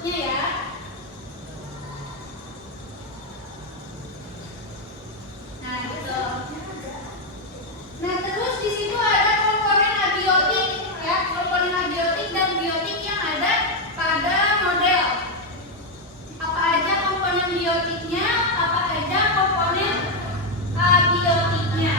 bentuknya ya. Nah, gitu. Nah, terus di situ ada komponen abiotik ya, komponen abiotik dan biotik yang ada pada model. Apa aja komponen biotiknya, apa aja komponen abiotiknya.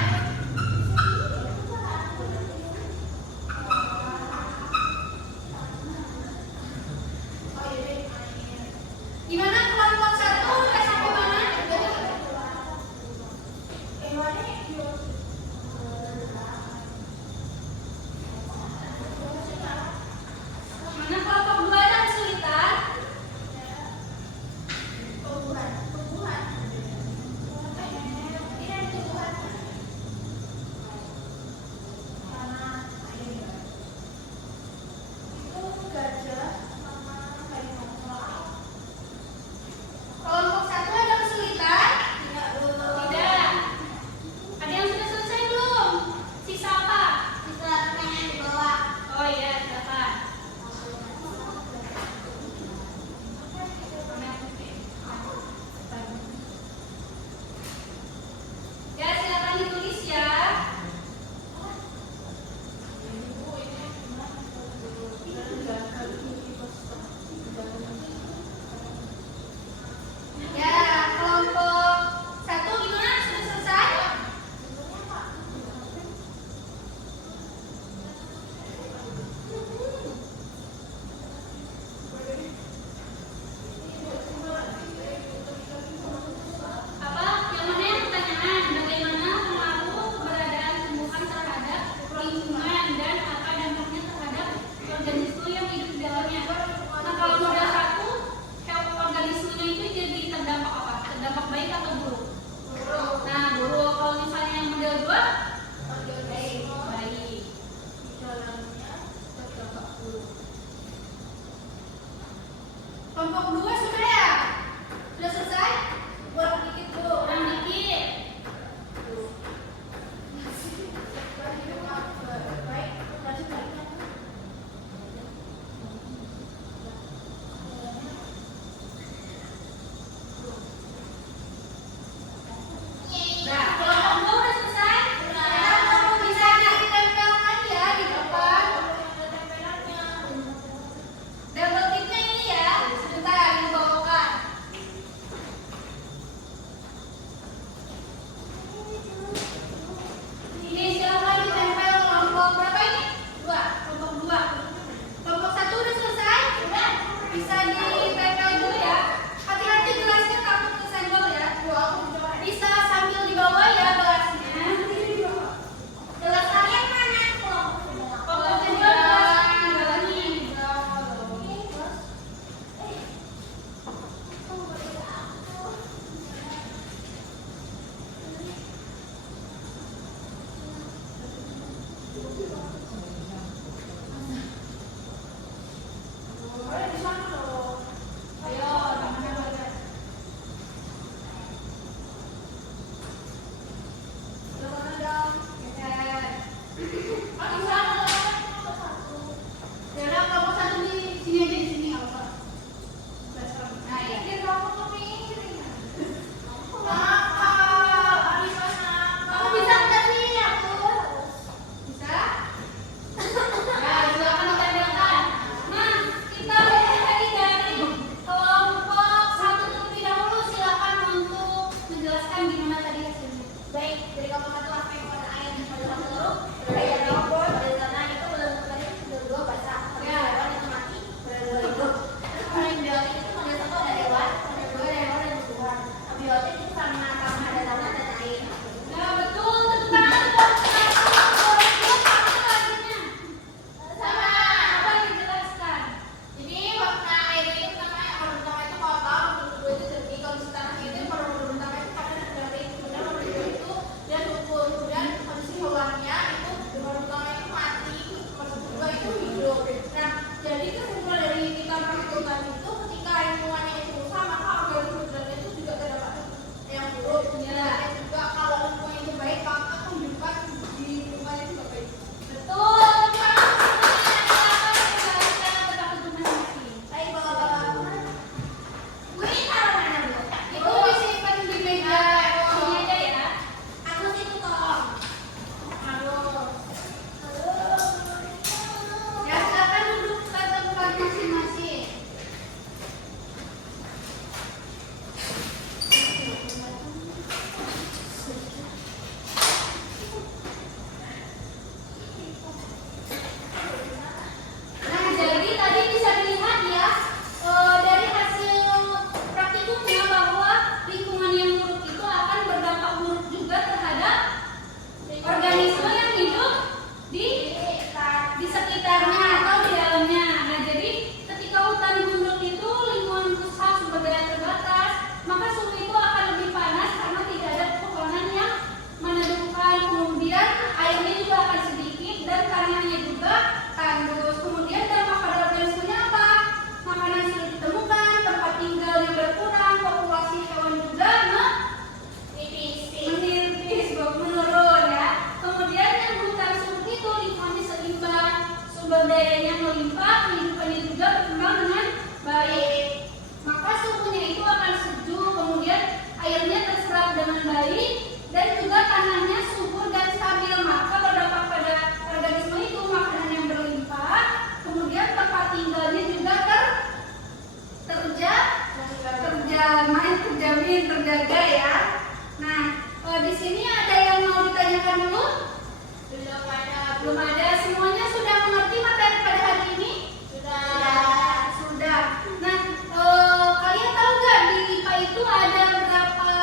sumber dayanya melimpah, kehidupannya juga berkembang dengan baik. Maka suhunya itu akan sejuk, kemudian airnya terserap dengan baik, dan juga tanahnya subur dan stabil. Maka berdampak pada organisme itu makanan yang berlimpah, kemudian tempat tinggalnya juga terjamin, terjaga ya. Nah, di sini ada yang mau ditanyakan dulu? Belum ada. Semuanya sudah mengerti materi pada hari ini? Sudah. Nah, kalian tahu nggak di IPA itu ada berapa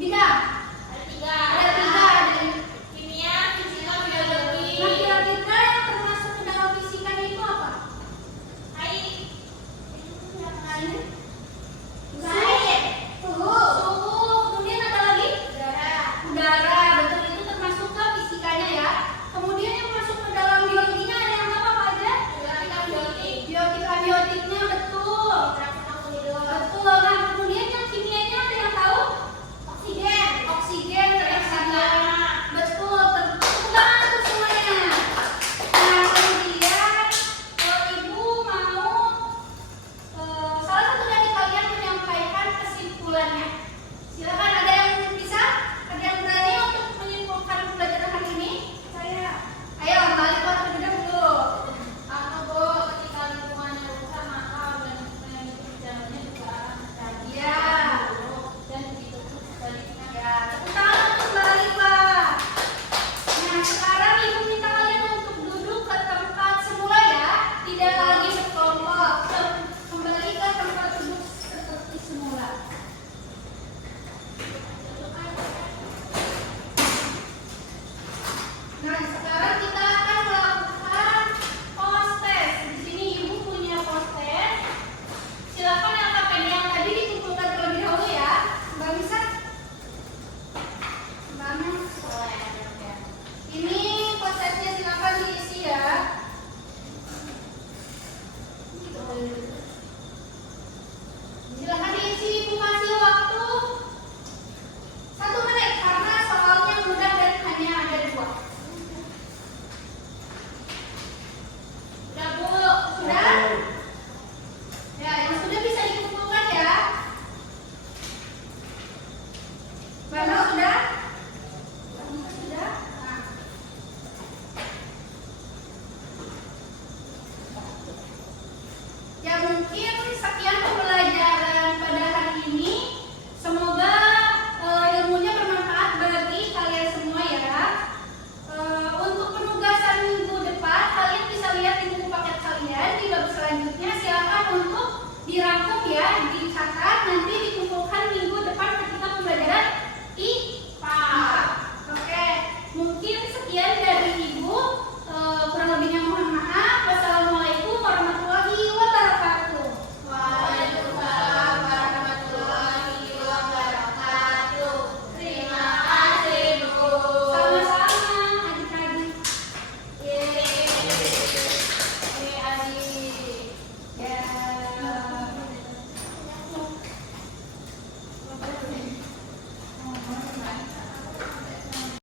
bidang? Ada tiga. Ada kimia, fisika, biologi. Nah, kira-kira yang termasuk ke dalam fisikanya itu apa? Air. Suhu. Kemudian ada lagi? Udara. Betul, itu termasuk ke fisikanya ya. Kemudian yang masuk ke dalam biologinya ada yang apa aja? Biotik, abiotiknya betul. Betul. Nah, kemudian yang kimianya ada yang tahu? Oksigen, tereksagen. Betul. Tepuk tangan untuk semuanya. Nah, kemudian ibu mau salah satu dari kalian menyampaikan kesimpulannya. Silakan, ada yang bisa? Ada yang berani untuk menyimpulkan pelajaran hari ini? Saya. Ayo, balik waktu dulu. Ketika lingkungannya rusak, maka organisme yang hidup di dalamnya juga akan terjadi. Ya. Dan begitu pun sebaliknya. Ya. Tepuk tangan untuk Mbak Alifa. Nah, sekarang ibu minta kalian untuk duduk ke tempat semula ya, tidak lagi berkelompok. Kembali ke tempat duduk seperti semula. Nah, sekarang kita